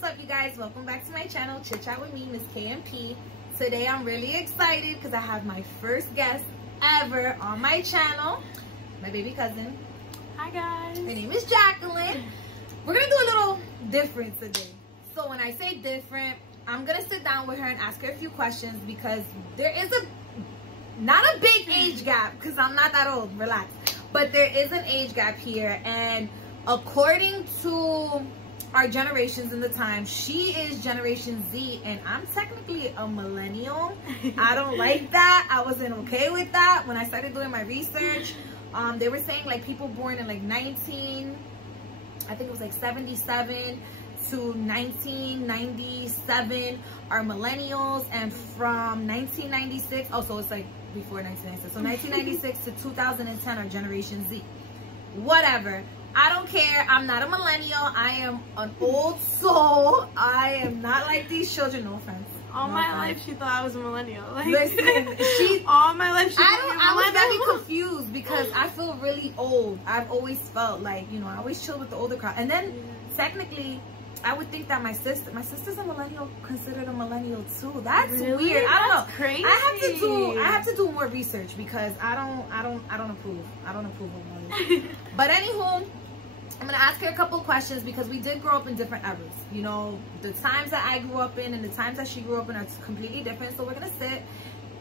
what's up, you guys? Welcome back to my channel, Chit Chat with me, Miss KMP. Today I'm really excited because I have my first guest ever on my channel, my baby cousin. Hi guys. Her name is Jacqueline. We're gonna do a little different today. So when I say different, I'm gonna sit down with her and ask her a few questions because there is not a big age gap, because I'm not that old, relax, but there is an age gap here, and according to our generations in the time, she is Generation Z and I'm technically a millennial. I don't like that. I wasn't okay with that when I started doing my research. They were saying like people born in like 77 to 1997 are millennials, and from 1996, oh, so it's like before 1996, so 1996 to 2010 are Generation Z. Whatever, I don't care. I'm not a millennial. I am an old soul. I am not like these children. No offense. All my life she thought I was a millennial. Like, listen, all my life she I was very confused because I feel really old. I've always felt like, you know, I always chill with the older crowd. And then technically I would think that my sister's a millennial, considered a millennial too. That's really weird. I don't know. Crazy. I have to do more research because I don't approve. I don't approve of millennials. But anywho, I'm gonna ask her a couple questions because we did grow up in different eras. You know, the times that I grew up in and the times that she grew up in are completely different. So we're gonna sit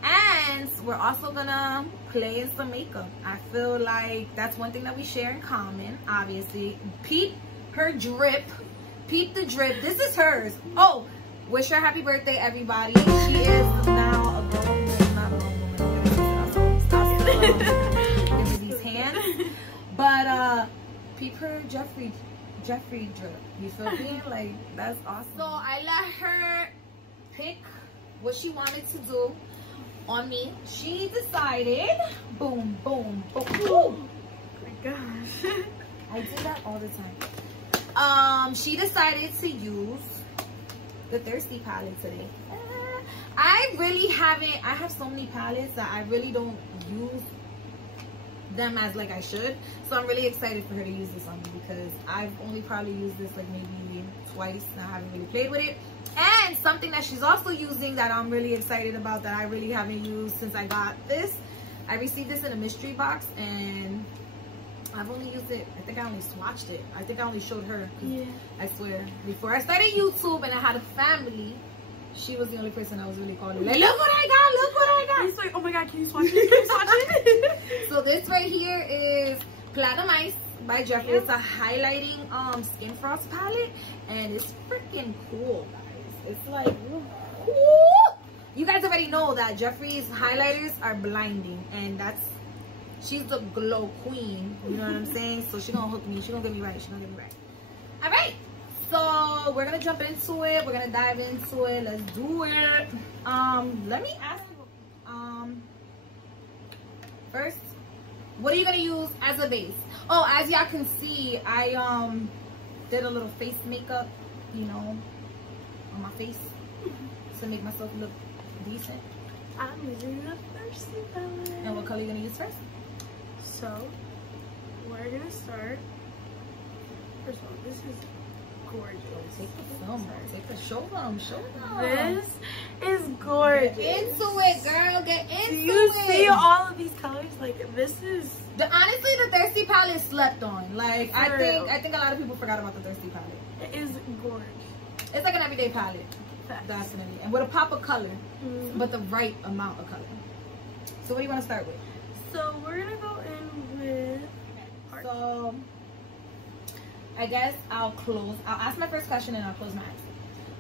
and we're also gonna play in some makeup. I feel like that's one thing that we share in common, obviously. Peep her drip. Peep the drip. This is hers. Oh, wish her happy birthday, everybody. She is now a grown woman, not a grown woman. Give me these hands. But peep her Jeffree drip. You feel me? Like, that's awesome. So I let her pick what she wanted to do on me. She decided, boom, boom, boom. Oh my gosh. I do that all the time. She decided to use the Thirsty palette today. I have so many palettes that I really don't use them as like I should. So I'm really excited for her to use this on me because I've only probably used this like maybe twice and I haven't really played with it. And something that she's also using that I'm really excited about that I really haven't used since I got this. I received this in a mystery box and I've only used it, I think I only swatched it. I think I only showed her. Yeah. I swear, before I started YouTube and I had a family, she was the only person I was really calling. Like, look what I got, look what I got. He's like, oh my God, can you swatch it? Can you swatch it? So this right here is Platinum Ice by Jeffree. It's a highlighting skin frost palette and it's freaking cool, guys. It's like, woo. You guys already know that Jeffree's highlighters are blinding, and she's the glow queen, you know what I'm saying? So she gonna hook me, she gonna get me right, all right, so we're gonna jump into it, we're gonna dive into it, let's do it. Let me ask you, first, what are you gonna use as a base? Oh, as y'all can see, I did a little face makeup, you know, on my face to make myself look decent. I'm using the Thirsty palette. And what color are you gonna use first? So, we're gonna start. First of all, this is gorgeous. Take the film, take the show them. This is gorgeous. Get into it, girl. Get into it. Do you see all of these colors? Like, this is. Honestly, the Thirsty palette slept on. Like, I think a lot of people forgot about the Thirsty palette. It is gorgeous. It's like an everyday palette, definitely, and with a pop of color, but the right amount of color. So, what do you want to start with? So we're gonna go in with so I guess I'll ask my first question and I'll close my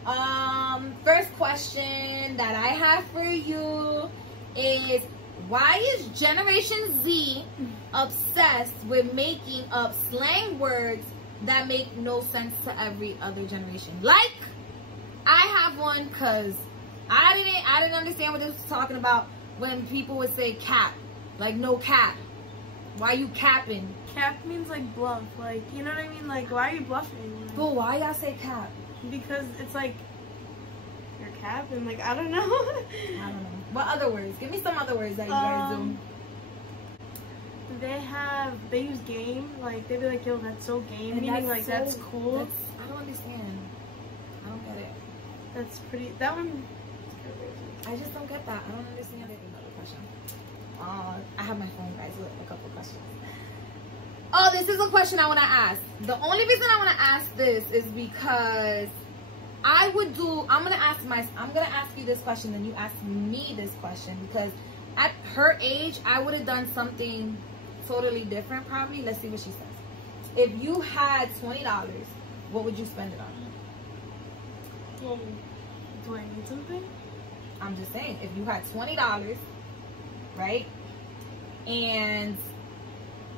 eyes. First question that I have for you is, why is Generation Z obsessed with making up slang words that make no sense to every other generation? Like, I have one because I didn't understand what this was talking about when people would say cap. Like, no cap. Why you capping? Cap means like bluff. Like, you know what I mean? Like, why are you bluffing? But why y'all say cap? Because it's like, you're capping. Like, I don't know. I don't know. What other words? Give me some other words that you guys do. They use game. Like, they be like, yo, that's so game. Meaning, like, that's cool. I don't understand. I don't get it. That's pretty. That one. I just don't get that. I don't understand it. Another question. I have my phone, guys. Look, a couple questions. Oh, this is a question I want to ask. The only reason I want to ask this is because I'm gonna ask you this question, and you ask me this question, because at her age, I would have done something totally different, probably. Let's see what she says. If you had $20, what would you spend it on? Well, do I need something? I'm just saying, if you had $20, right, and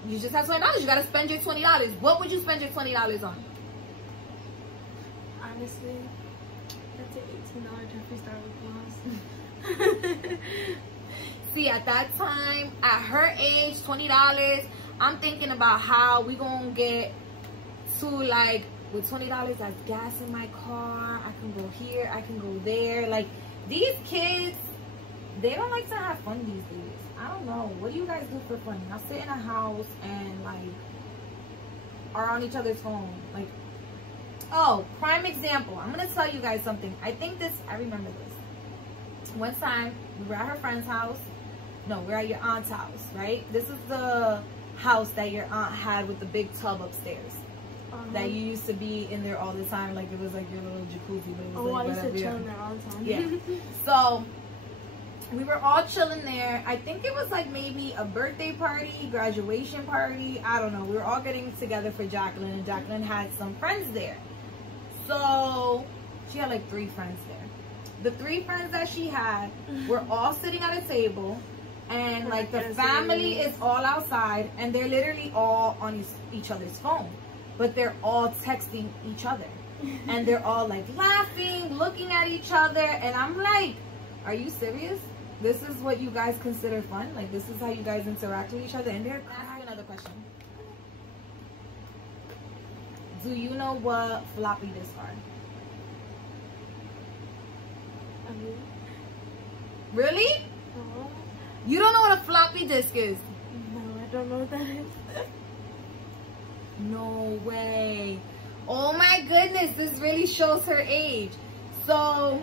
you just have $20, you gotta spend your $20. What would you spend your $20 on? Honestly, that's an $18 Jeffree Star lip gloss. See, at that time, at her age, $20, I'm thinking about how we gonna get to, like, with $20, that's gas in my car. I can go here, I can go there. Like, these kids, they don't like to have fun these days. I don't know. What do you guys do for fun? Y'all sit in a house and, like, are on each other's phone. Like, oh, prime example. I'm going to tell you guys something. I remember this. One time, we were at her friend's house. No, we're at your aunt's house, right? This is the house that your aunt had with the big tub upstairs. That you used to be in there all the time. Like, it was like your little jacuzzi. But it was like, I used to chill in there all the time. Yeah. So, we were all chilling there. I think it was like maybe a birthday party, graduation party. I don't know. We were all getting together for Jacqueline, and Jacqueline had some friends there. So she had like 3 friends there. The 3 friends that she had were all sitting at a table, and like the family is all outside, and they're literally all on each other's phone, but they're all texting each other, and they're all like laughing, looking at each other, and I'm like, are you serious? This is what you guys consider fun? Like, this is how you guys interact with each other? And they're asking another question. Do you know what floppy disks are? Really? No. You don't know what a floppy disk is? No, I don't know what that is. No way. Oh my goodness, this really shows her age. So,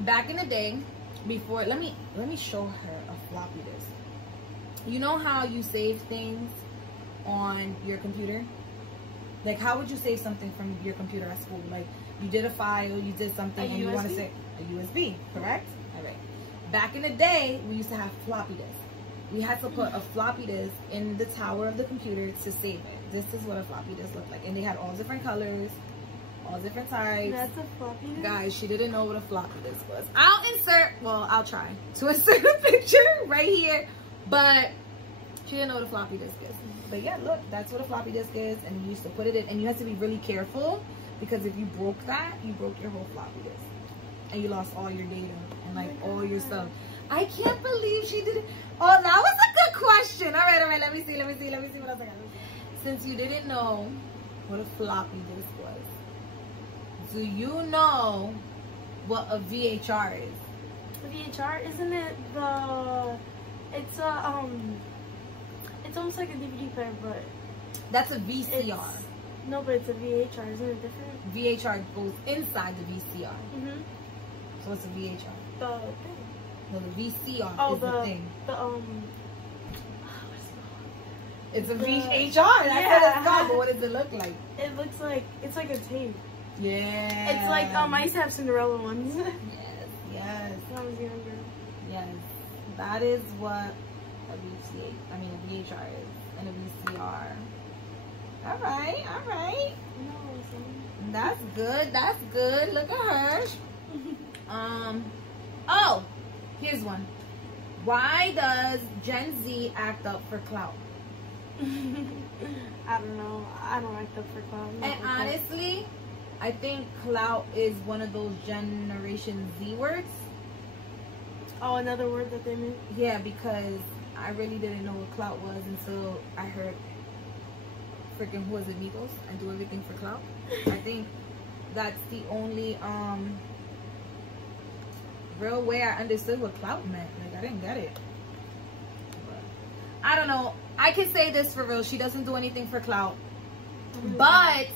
back in the day, before, let me show her a floppy disk. You know how you save things on your computer? Like, how would you save something from your computer at school? Like, you did a file, you did something, and you want to say a USB, correct? All right. Back in the day, we used to have floppy disks. We had to put a floppy disk in the tower of the computer to save it. This is what a floppy disk looked like, and they had all different colors, all different types. That's a floppy disk? Guys, she didn't know what a floppy disk was. I'll try to insert a picture right here, but she didn't know what a floppy disk is. But yeah, look, that's what a floppy disk is, and you used to put it in, and you had to be really careful, because if you broke that, you broke your whole floppy disk, and you lost all your data and like all your stuff. I can't believe she did it. Oh, that was a good question. All right, let me see what else I got. Since you didn't know what a floppy disk was, do you know what a VHR is? The VHR, isn't it it's almost like a DVD player, but that's a VCR. No, but it's a VHR. Isn't it different? VHR goes inside the VCR. So what's a VHR? The thing. No, the VCR is the thing. What's it called? It's a VHR. That's what it's called. But what does it look like? It looks like, it's like a tape. Yeah. It's like, I used to have Cinderella ones. Yes. When I was younger. Yes. That is what a VHR is, and a VCR. All right. No, that's good. Look at her. Oh, here's one. Why does Gen Z act up for clout? I don't know. I don't act up for clout. And honestly, I think clout is one of those Generation Z words. Oh, another word that they meant? Yeah, because I really didn't know what clout was until I heard freaking who was it, Migos? I do everything for clout. I think that's the only real way I understood what clout meant. Like, I didn't get it. But I don't know. I can say this for real. She doesn't do anything for clout. But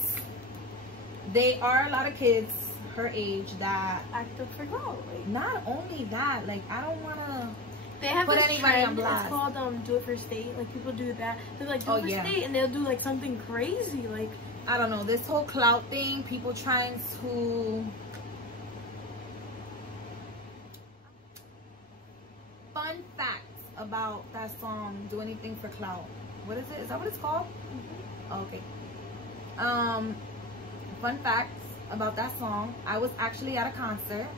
they are a lot of kids her age that act up for clout. Like, not only that, like I don't wanna they have put this anybody trend, on blast. it's called do it for state. Like people do that. They're like do Oh, it for yeah. state, and they'll do like something crazy. Like I don't know, this whole clout thing, people trying to fun facts about that song, Do Anything for Clout. What is it? Is that what it's called? Mm-hmm. Okay. Fun facts about that song. I was actually at a concert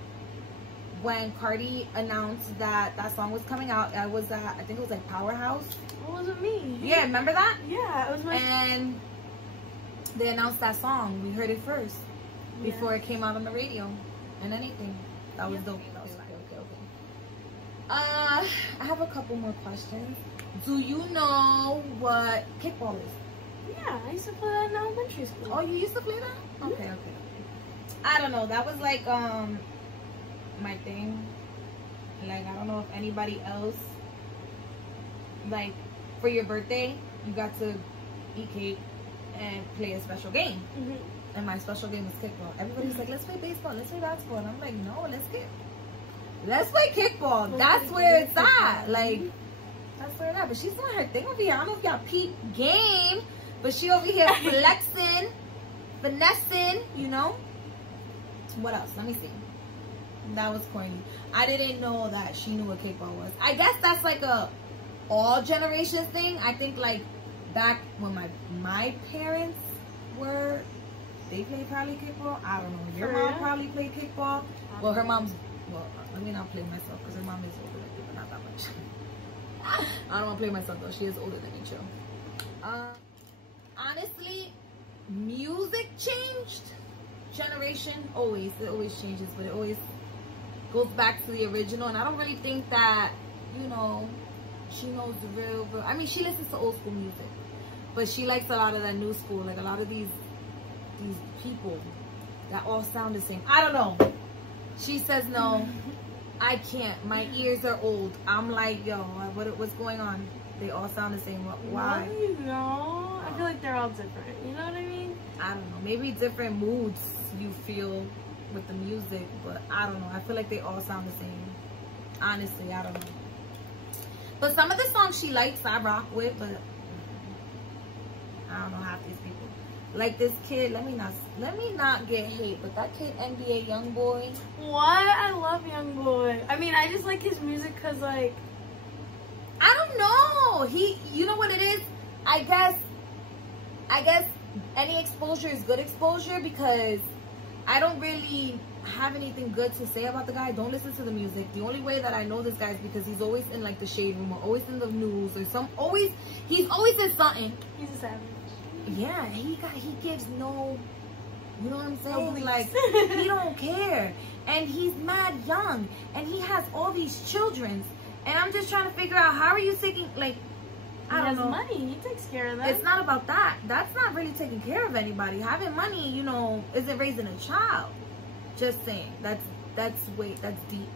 when Cardi announced that that song was coming out. I was at, I think it was like Powerhouse. It wasn't me. Yeah, remember that? Yeah, it was my. And they announced that song. We heard it first before it came out on the radio and anything. That was dope. That was okay. I have a couple more questions. Do you know what kickball is? Yeah, I used to play that in elementary school. Oh, you used to play that? Mm-hmm. Okay. I don't know. That was like my thing. Like I don't know if anybody else, like for your birthday you got to eat cake and play a special game. Mm-hmm. And my special game was kickball. Everybody's like, let's play baseball, let's play basketball, and I'm like, no, let's play kickball. That's where it's at. Like that's where it's at. But she's doing her thing over here. I don't know if y'all peep game, but she over here flexing, finessing, you know. What else? Let me see. That was corny. I didn't know that she knew what kickball was. I guess that's like a all generations thing. I think like back when my parents were, they played probably kickball. I don't know. Your mom probably played kickball. Well, her mom's, well, let me not play myself because her mom is older than me, but not that much. I don't want to play myself though. She is older than me, too. Honestly, music changed. Generation it always changes, but it always goes back to the original. And I don't really think that, you know, she knows the real. I mean, she listens to old school music, but she likes a lot of that new school, like a lot of these people that all sound the same. I don't know. She says no. I can't. My ears are old. I'm like, yo, what's going on? They all sound the same. Why? No, I feel like they're all different. You know what I mean? I don't know. Maybe different moods you feel with the music, but I don't know. I feel like they all sound the same. Honestly, I don't know. But some of the songs she likes, I rock with, but I don't know half these people. Like this kid, let me not get hate, but that kid NBA YoungBoy. What? I love YoungBoy. I mean, I just like his music because, like, I don't know. You know what it is? I guess any exposure is good exposure because I don't really have anything good to say about the guy. Don't listen to the music. The only way that I know this guy is because he's always in like the shade room or always in the news or he's always in something. He's a savage. Yeah, he gives no, you know what I'm saying? No, like he don't care, and he's mad young, and he has all these children, and I'm just trying to figure out how are you taking like. I don't know. Money. He takes care of them. It's not about that. That's not really taking care of anybody. Having money, you know, isn't raising a child. Just saying. That's deep.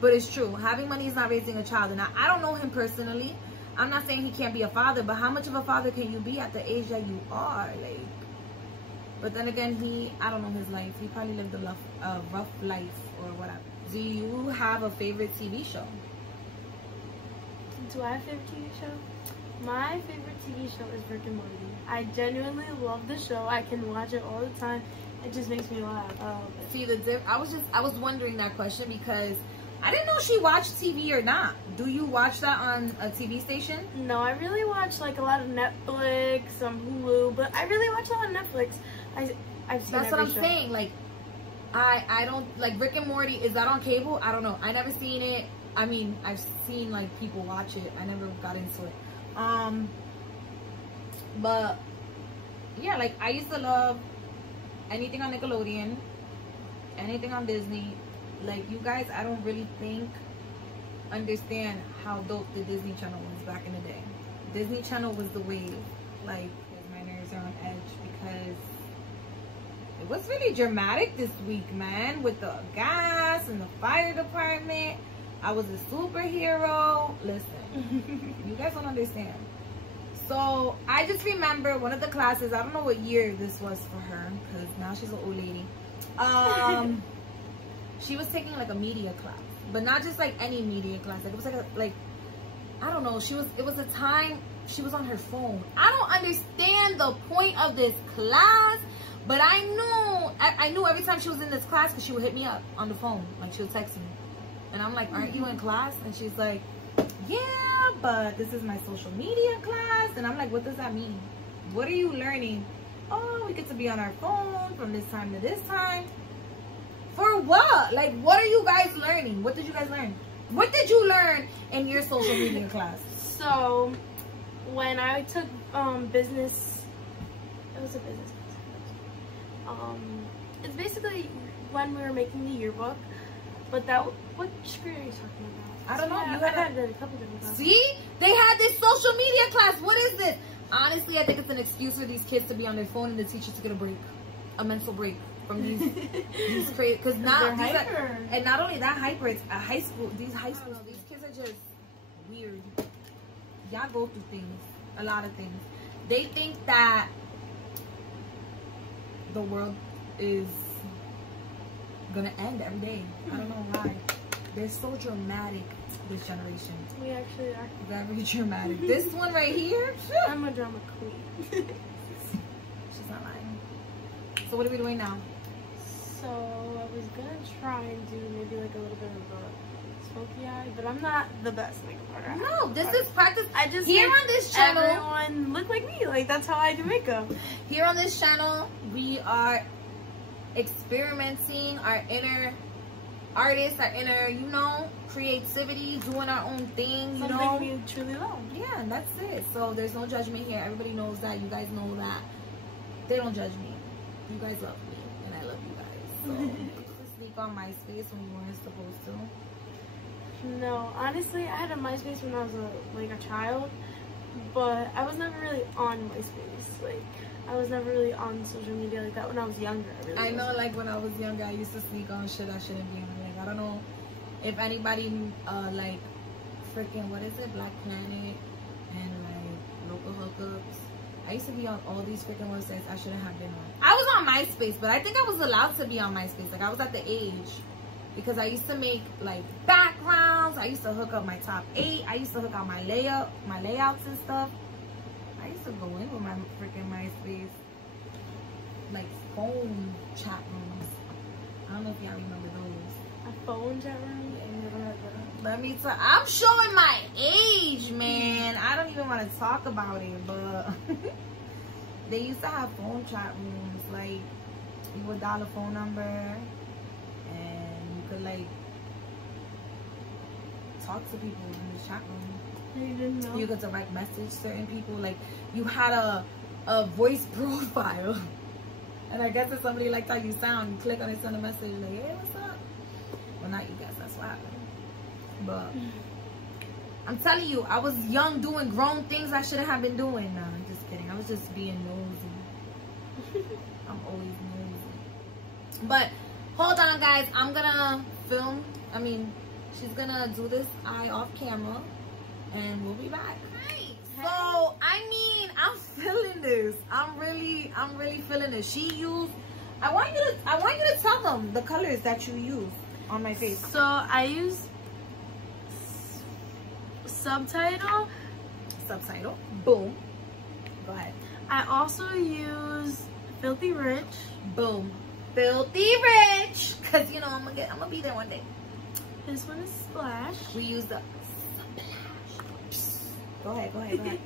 But it's true. Having money is not raising a child. And I don't know him personally. I'm not saying he can't be a father, but how much of a father can you be at the age that you are? Like, but then again, I don't know his life. He probably lived a rough life or whatever. Do you have a favorite TV show? Do I have a favorite TV show? My favorite TV show is Rick and Morty. I genuinely love the show. I can watch it all the time. It just makes me laugh. I love it. See, I was wondering that question because I didn't know she watched TV or not. Do you watch that on a TV station? No, I really watch like a lot of Netflix, some Hulu, but I really watch that on Netflix. I've seen That's what I'm saying. Like, I don't like Rick and Morty. Is that on cable? I don't know. I never seen it. I mean, I've seen like people watch it. I never got into it. But yeah, like I used to love anything on Nickelodeon, anything on Disney. Like you guys, I don't really understand how dope the Disney Channel was back in the day. Disney Channel was the wave. Like my nerves are on edge because it was really dramatic this week, man, with the gas and the fire department. I was a superhero. Listen, you guys don't understand. So I just remember one of the classes, I don't know what year this was for her, because now she's an old lady. She was taking like a media class, but not just like any media class. Like it was like I don't know. It was a time she was on her phone. I don't understand the point of this class, but I knew every time she was in this class because she would hit me up on the phone, like she would text me, and I'm like, "Aren't you in class?" And she's like, "Yeah, but this is my social media class," and I'm like, "What does that mean? What are you learning?" "Oh, we get to be on our phone from this time to this time." For what? Like, what are you guys learning? What did you guys learn? What did you learn in your social media class? So, when I took business, it was a business class. It's basically when we were making the yearbook, but what screen are you talking about? I don't know. Yeah, I've had a couple different classes. See? They had this social media class. What is this? Honestly, I think it's an excuse for these kids to be on their phone and the teachers to get a break. A mental break from these crazy, because now these are, and not only that, hyper, it's a high school, these kids are just weird. Y'all go through things, a lot of things. They think that the world is gonna end every day. I don't know why. They're so dramatic, this generation. We actually are. Very dramatic. This one right here, I'm a drama queen. She's not lying. So what are we doing now? So I was gonna try and do maybe like a little bit of a smoky eye, but I'm not the best makeup artist. No, this is practice. I just here on this channel, everyone look like me. Like that's how I do makeup. Here on this channel, we are experimenting our inner artists, our inner, you know, creativity, doing our own thing. You know, something we truly love. Yeah, and that's it. So there's no judgment here. Everybody knows that. You guys know that. They don't judge me. You guys love me, and I love you guys. So we used to sneak on MySpace when we weren't supposed to. No, honestly, I had a MySpace when I was a child, but I was never really on MySpace. Like, I was never really on social media like that when I was younger. I know, like when I was younger, I used to sneak on shit I shouldn't be on. Like, I don't know if anybody like freaking what is it, Black Planet and like local hookups. I used to be on all these freaking websites I shouldn't have been on. I was on MySpace, but I think I was allowed to be on MySpace. Like I was at the age, because I used to make like backgrounds. I used to hook up my top 8. I used to hook out my layouts and stuff. I used to go in with my freaking MySpace, like phone chat rooms. I don't know if y'all remember those. A phone chat room? I never heard that. Let me tell. I'm showing my age, man. I don't even want to talk about it, but they used to have phone chat rooms. Like you would dial a phone number, and you could like talk to people in the chat room. You didn't know? You could direct message certain people. Like you had a voice profile, and I guess if somebody liked how you sound, you click on it, send a message like, "Hey, what's up?" Well, not you guys. That's what happened. But I'm telling you, I was young doing grown things I shouldn't have been doing. No, I'm just kidding. I was just being nosy. I'm always nosy. But hold on, guys. I'm gonna film. I mean, she's gonna do this eye off camera, and we'll be back. Right. So I mean, I'm feeling this. I'm really feeling this. She used. I want you to tell them the colors that you use on my face. So I use Subtitle. Boom. Go ahead. I also use Filthy Rich. Boom. Filthy Rich. Cause you know I'm gonna be there one day. This one is Splash. We use the Splash. Go ahead.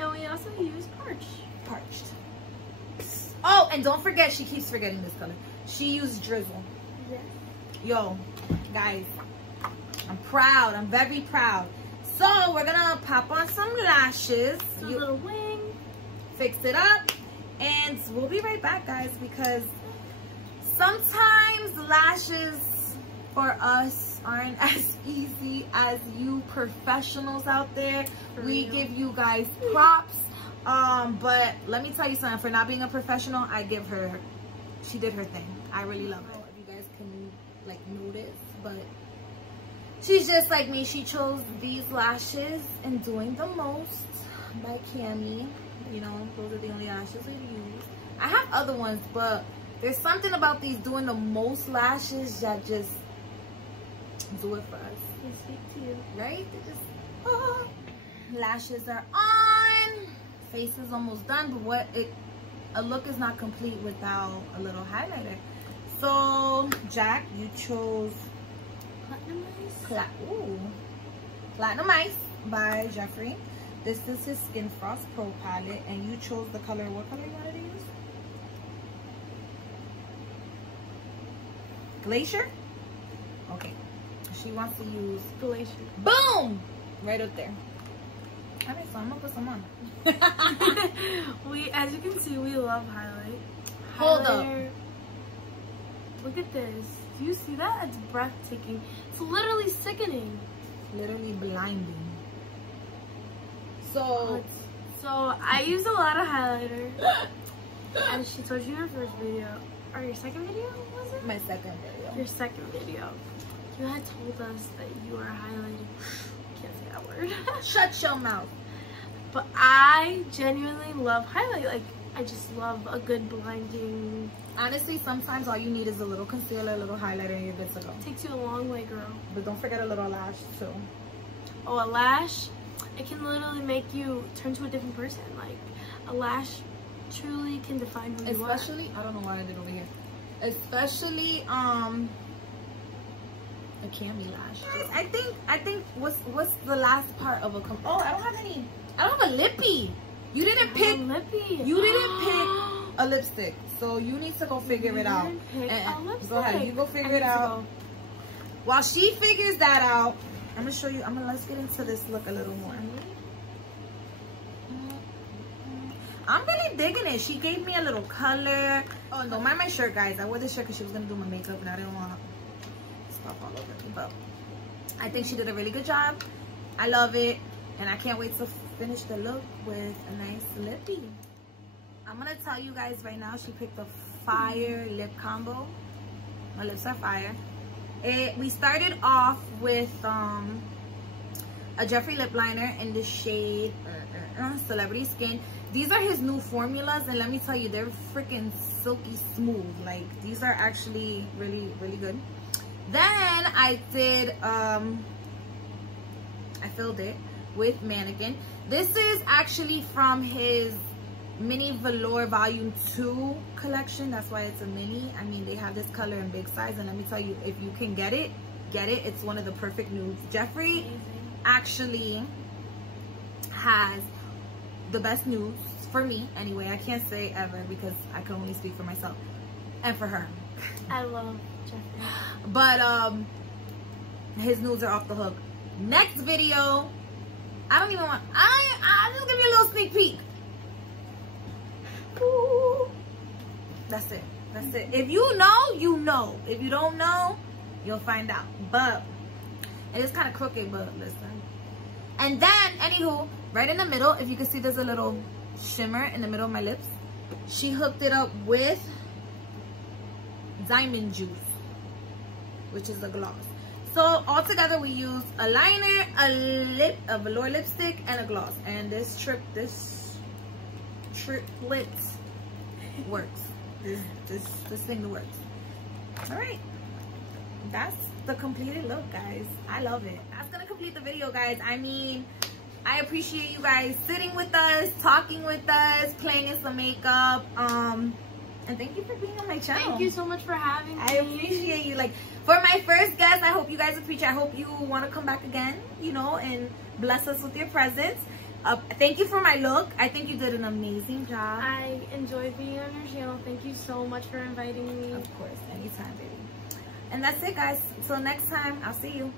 And we also use Parched. Oh, and don't forget, she keeps forgetting this color. She used Drizzle. Yeah. Yo, guys, I'm proud. I'm very proud. So we're gonna pop on some lashes. A little wing. Fix it up. And we'll be right back, guys, because sometimes lashes for us aren't as easy as you professionals out there. We give you guys props. But let me tell you something. For not being a professional, I give her, she did her thing. I really love her. If you guys can like notice, but she's just like me. She chose these lashes and Doing the Most by Cami. You know, those are the only lashes we use. I have other ones, but There's something about these doing the most lashes that just do it for us. They speak to you. Right? They just, oh. Lashes are on. Face is almost done, but a look is not complete without a little highlighter. So, Jack, you chose Platinum Ice? Platinum Ice by Jeffree. This is his Skin Frost Pro palette, and you chose the color. What color you wanted to use? Glacier? Okay. She wants to use Glacier. Boom! Right up there. Alright, so I'm gonna put some on. As you can see, we love highlight. Hold Highlighter. Up. Look at this. Do you see that? It's breathtaking. It's literally sickening. Literally blinding. So I used a lot of highlighter. And she told you in her first video. Or your second video, was it? My second video. Your second video. You had told us that you were highlighting. Can't say that word. Shut your mouth. But I genuinely love highlight. Like, I just love a good blinding. Honestly, sometimes all you need is a little concealer, a little highlighter, and you're good to go. It takes you a long way, girl. But don't forget a little lash, too. Oh, a lash? It can literally make you turn to a different person. Like, a lash truly can define who you are. Especially, I don't know why I did over here. Especially, a cami lash. I think what's the last part of a oh, I don't have a lippy. You didn't pick a lipstick, so you need to go figure it out. Go ahead, you go figure it out. While she figures that out, I'm gonna show you. Let's get into this look a little more. I'm really digging it. She gave me a little color. Oh, don't mind my shirt, guys. I wore this shirt because she was gonna do my makeup, and I didn't want stuff all over me. But I think she did a really good job. I love it, and I can't wait to finish the look with a nice lippy. I'm gonna tell you guys right now, she picked a fire lip combo. My lips are fire. We started off with a Jeffree lip liner in the shade Celebrity Skin. These are his new formulas, and let me tell you, they're freaking silky smooth. Like, these are actually really, really good. Then I did I filled it with Mannequin. This is actually from his Mini Velour Volume 2 collection. That's why it's a mini. I mean, they have this color in big size, and let me tell you, if you can get it, get it. It's one of the perfect nudes. Jeffree actually has the best nudes for me. Anyway, I can't say ever because I can only speak for myself and for her. I love Jeffree. But his nudes are off the hook. Next video, I don't even want. I just give you a little sneak peek. Ooh. That's it. That's it. If you know, you know. If you don't know, you'll find out. But it is kind of crooked, but listen. And then, anywho, right in the middle, if you can see, there's a little shimmer in the middle of my lips. She hooked it up with Diamond Juice, which is a gloss. So altogether, we used a liner, a velour lipstick, and a gloss. And this triplet works. This thing works. All right, that's the completed look, guys. I love it. That's gonna complete the video, guys. I mean, I appreciate you guys sitting with us, talking with us, playing in some makeup. And thank you for being on my channel. Thank you so much for having me. I appreciate you. Like, for my first guest, I hope you guys appreciate. I hope you want to come back again, you know, and bless us with your presence. Thank you for my look. I think you did an amazing job. I enjoyed being on your channel. Thank you so much for inviting me. Of course, anytime, baby. And that's it, guys. Until next time, I'll see you.